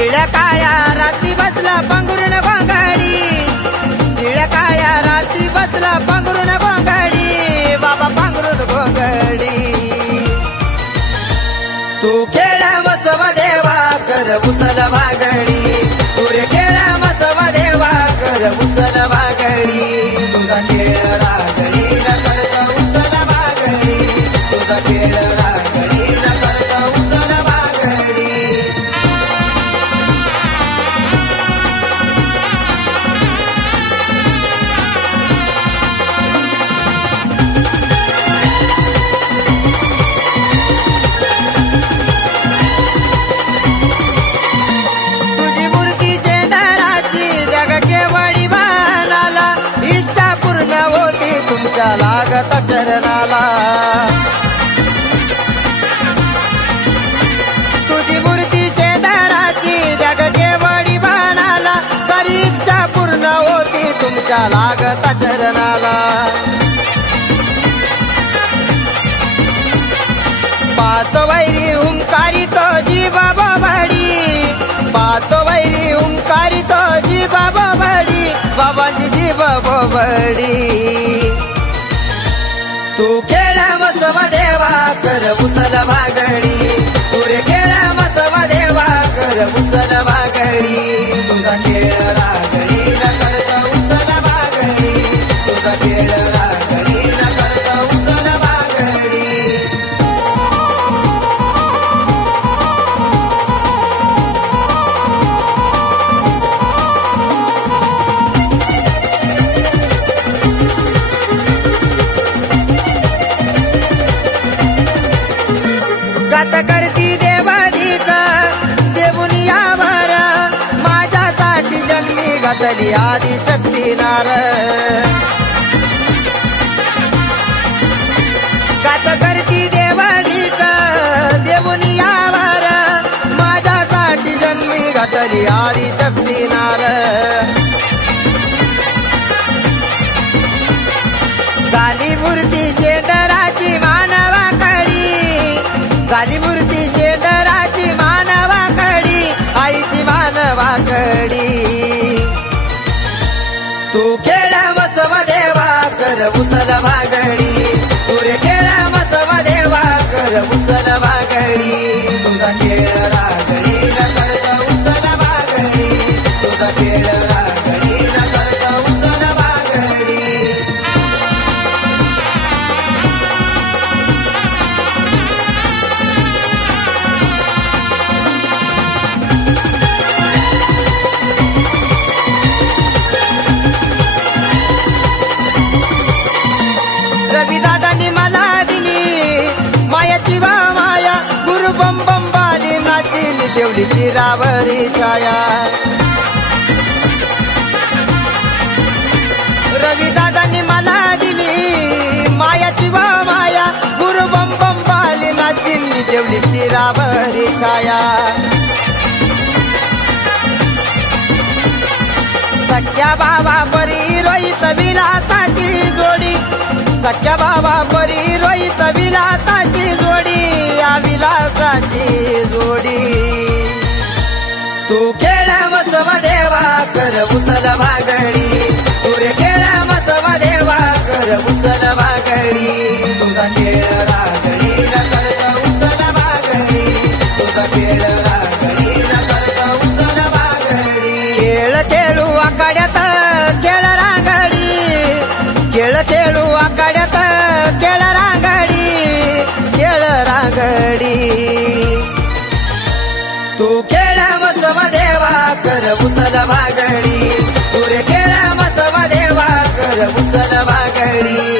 शिळ्या काळ्या रात्री बसला पांघरून गोंगाडी, शिळ्या काळ्या रात्री बसला पांघरून गोंगाडी, बाबा पांघरून गोंगाडी. तू खेळा मसवा देवा कर उचल वागडी, तू रे खेळा मसवा देवा कर उचल वागडी. तुझा खेळ रागडीला करता उचल वागडी, तुझा खेळ रागडीला करता उचल वागडी. तुझी मूर्ती शेंदराची जग केवळी बाणाला, इच्छा पूर्ण होती तुमच्या लागत चरणाला. तुझी मूर्ती शेंदराची जग केवळी बाणाला, सारी इच्छा पूर्ण होती तुमच्या लागत चरणाला. पाच वैरी हुंकारी तो जीवा बोबडी, पाच वैरी हुंकारी तो जीवा बोबडी, बाबांची जीव बोबडी. तू खेळा मसवा देवा कर उचल वागडी, तू रे खेळा मसवा देवा कर उचल वागडी. तुझा खेळ रागडीला करता उचल वागडी, तुझा खेळ रागडीला करता उचल वागडी. गात करती देवादीक देऊन यावर, माझ्यासाठी जन्मी घातली आदी शक्ती नार. गात करती देवादीक देऊन यावर, माझ्यासाठी जन्मी घातली आदी शक्ती नार. झाली मूर्ती शेंदराची मानवाकडी, झाली मूर्ती शेंदराची मानवाकडी, आईची मानवाकडी. तू खेळा मसवा देवा कर उचल वागडी, तू रे खेळा मसवा देवा कर उचल वागडी. तुझा खेळ रागडीला करता उचल वागडी, तुझा खेळ रागडीला करता उचल वागडी. रविदादांनी मला दिली मायाची वा माया, गुरु बम बम बाली नाचली देवली शिरावरी छाया. रविदादांनी मला दिली मायाची वा माया, गुरु बम बम बाली नाचली देवली शिरावरी छाया. सख्या बाबा परी रोहित विलासाची जोडी, सख्या बाबा परी रोहित विलासाची जोडी, या विलासाची जोडी. तू खेळा मसवा देवा कर उचल वागडी, तू रे खेळा मसवा देवा कर उचल वागडी. तुझा खेळ रागडीला करता उचल वागडी, तुझा खेळ रागडीला करता उचल वागडी. खेळ खेळू आखाड्यात खेळ रांगडी, खेळ खेळू आखाड्यात खेळ रांगडी, खेळ रांगडी. तू खेळा मसवा देवा कर उचल वागडी, तू रे खेळा मसवा देवा कर उचल वागडी.